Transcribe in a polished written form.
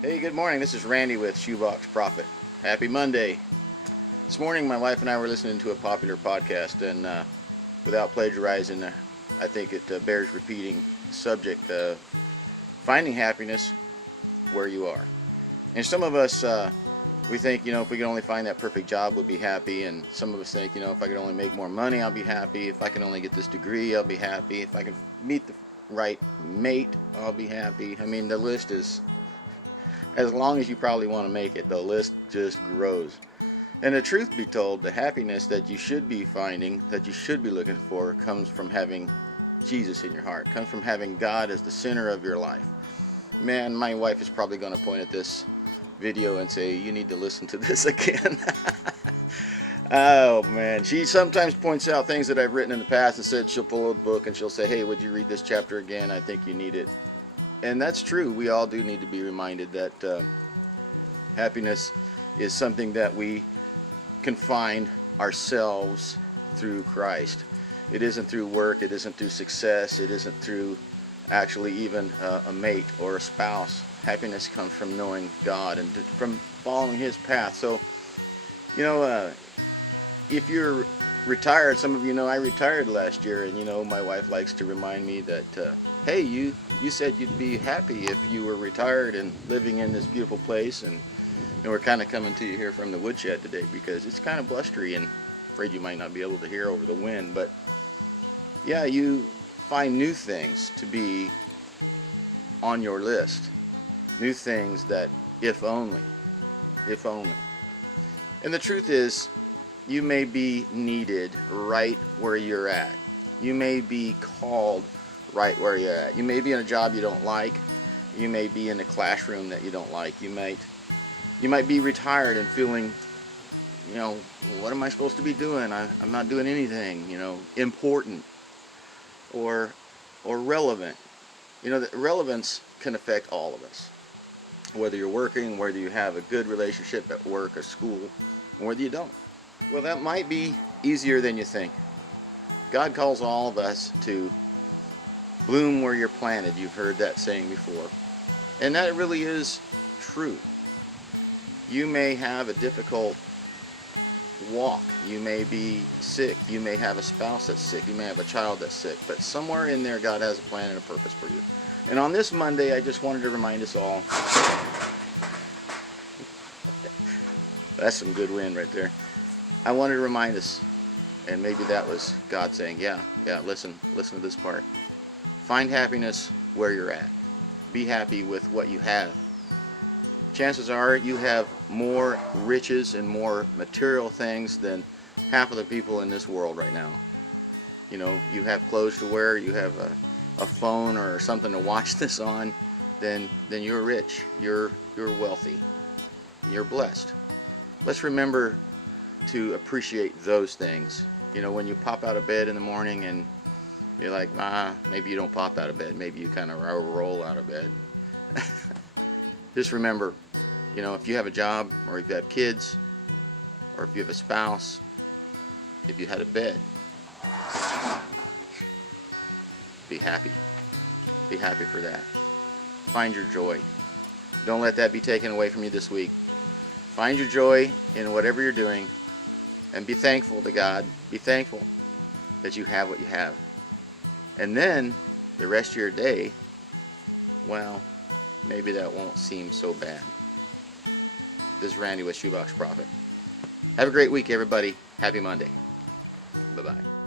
Hey, good morning. This is Randy with Shoebox Profit. Happy Monday. This morning, my wife and I were listening to a popular podcast, and without plagiarizing, I think it bears repeating the subject of finding happiness where you are. And some of us, we think, if we could only find that perfect job, we'll be happy. And some of us think, if I could only make more money, I'll be happy. If I can only get this degree, I'll be happy. If I can meet the right mate, I'll be happy. I mean, the list is, as long as you probably want to make it, the list just grows. And the truth be told, the happiness that you should be finding, that you should be looking for, comes from having Jesus in your heart, comes from having God as the center of your life. Man, my wife is probably going to point at this video and say, you need to listen to this again. Oh man, she sometimes points out things that I've written in the past and said she'll pull a book and she'll say, hey, would you read this chapter again? I think you need it. And that's true. We all do need to be reminded that happiness is something that we can find ourselves through Christ. It isn't through work. It isn't through success. It isn't through actually even a mate or a spouse. Happiness comes from knowing God and from following His path. So, if you're retired, some of you know I retired last year, and my wife likes to remind me that hey, you said you'd be happy if you were retired and living in this beautiful place, and we're kind of coming to you here from the woodshed today because it's kind of blustery and afraid you might not be able to hear over the wind. But yeah, you find new things to be on your list, new things that if only. And the truth is, you may be needed right where you're at. You may be called right where you're at. You may be in a job you don't like. You may be in a classroom that you don't like. You might be retired and feeling, what am I supposed to be doing? I'm not doing anything, important or relevant. The relevance can affect all of us. Whether you're working, whether you have a good relationship at work or school, or whether you don't. Well, that might be easier than you think. God calls all of us to bloom where you're planted. You've heard that saying before. And that really is true. You may have a difficult walk. You may be sick. You may have a spouse that's sick. You may have a child that's sick. But somewhere in there, God has a plan and a purpose for you. And on this Monday, I just wanted to remind us all. That's some good wind right there. I wanted to remind us, and maybe that was God saying, yeah, listen to this part. Find happiness where you're at. Be happy with what you have. Chances are you have more riches and more material things than half of the people in this world right now. You have clothes to wear, you have a phone or something to watch this on, then you're rich, you're wealthy, you're blessed. Let's remember to appreciate those things. When you pop out of bed in the morning and you're like, maybe you don't pop out of bed, maybe you kind of roll out of bed. Just remember, if you have a job, or if you have kids, or if you have a spouse, if you had a bed, be happy. Be happy for that. Find your joy. Don't let that be taken away from you this week. Find your joy in whatever you're doing, and be thankful to God. Be thankful that you have what you have. And then the rest of your day, well, maybe that won't seem so bad. This is Randy with Shoebox Profit. Have a great week, everybody. Happy Monday. Bye-bye.